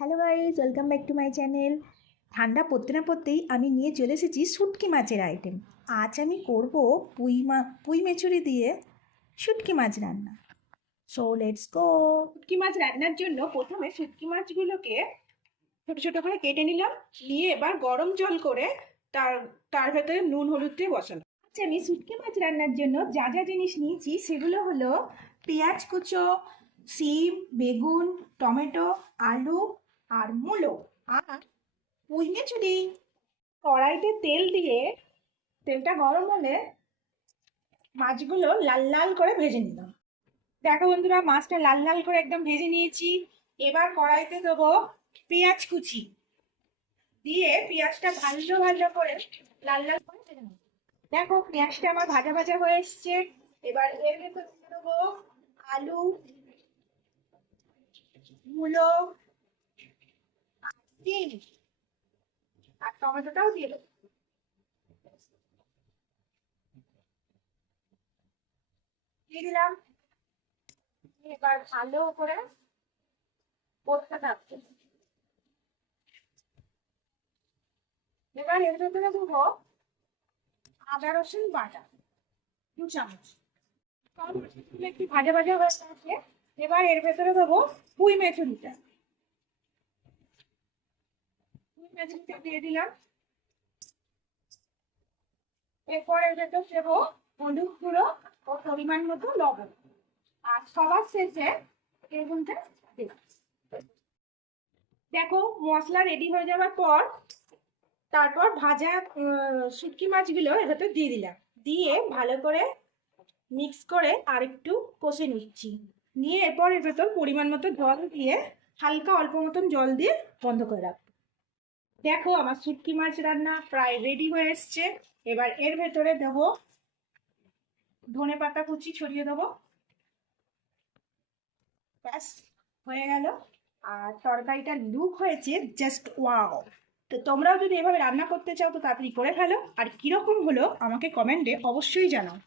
Hello guys welcome back to my channel ঠান্ডা পড়তে না পড়তেই আমি নিয়ে চলে এসেছি শুটকি মাছের আইটেম আজ আমি করব পুঁই মা পুঁই মেচুরি দিয়ে শুটকি মাছ রান্না। সো লেটস গো শুটকি মাছ রান্নার জন্য প্রথমে শুটকি মাছগুলোকে ছোটো ছোটো করে কেটে নিলাম। নিয়ে এবার গরম জল করে তার তার ভেতরে নুন হলুদ দিয়ে বসালাম। আচ্ছা আমি শুটকি মাছ রান্নার জন্য যা যা জিনিস নিয়েছি সেগুলো হলো পেঁয়াজ কুচো সিম বেগুন টমেটো আলু আর মূলো। আর পুঁই কড়াইতে তেল দিয়ে, তেলটা গরম হলে মাছগুলো লাল লাল করে ভেজে নিলাম। দেখো বন্ধুরা, মাছটা লাল লাল করে একদম ভেজে নিয়েছি। এবার কড়াইতে দেবো পেঁয়াজ কুচি। দিয়ে পেঁয়াজটা ভালো ভালো করে লাল লাল করে ভেজে নেব। দেখো, পেঁয়াজটা আমার ভাজা ভাজা হয়ে এসছে। এবার এর ভেতর দেবো আলু, মূলো আর ডিম আর টমেটোটাও দিয়ে দেবো। দিয়ে দিলাম। এবার ভালো করে করতে এবার এর ভেতরে দেবো আদা, রসুন বাটা, দু চামচ। একটু ভাজা ভাজা হয়ে এবার এর ভেতরে দেবো পুঁই মেথুরিটা। দিয়ে দিলাম। এরপর দেবো হলুদ গুঁড়ো ও পরিমাণ মতো লবণ। আর সবার শেষে বেগুনটা দেখো, মশলা রেডি হয়ে যাওয়ার পর তারপর ভাজা শুটকি মাছগুলো ভেতর দিয়ে দিলাম। দিয়ে ভালো করে মিক্স করে আর একটু কষে নিচ্ছি। নিয়ে এরপর এর ভেতর পরিমাণ মতো জল দিয়ে হালকা অল্প মতন জল দিয়ে বন্ধ করে রাখব। দেখো আমার শুটকি মাছ রান্না প্রায় রেডি হয়ে এসছে। এবার এর ভেতরে দেবো ধনে পাতা কুচি ছড়িয়ে দেবো। ব্যাস, হয়ে গেল। আর তরকারিটা লুক হয়েছে জাস্ট ওয়াও তো তোমরাও যদি এভাবে রান্না করতে চাও তো তাড়াতাড়ি করে ফেলো। আর কীরকম হলো আমাকে কমেন্টে অবশ্যই জানাও।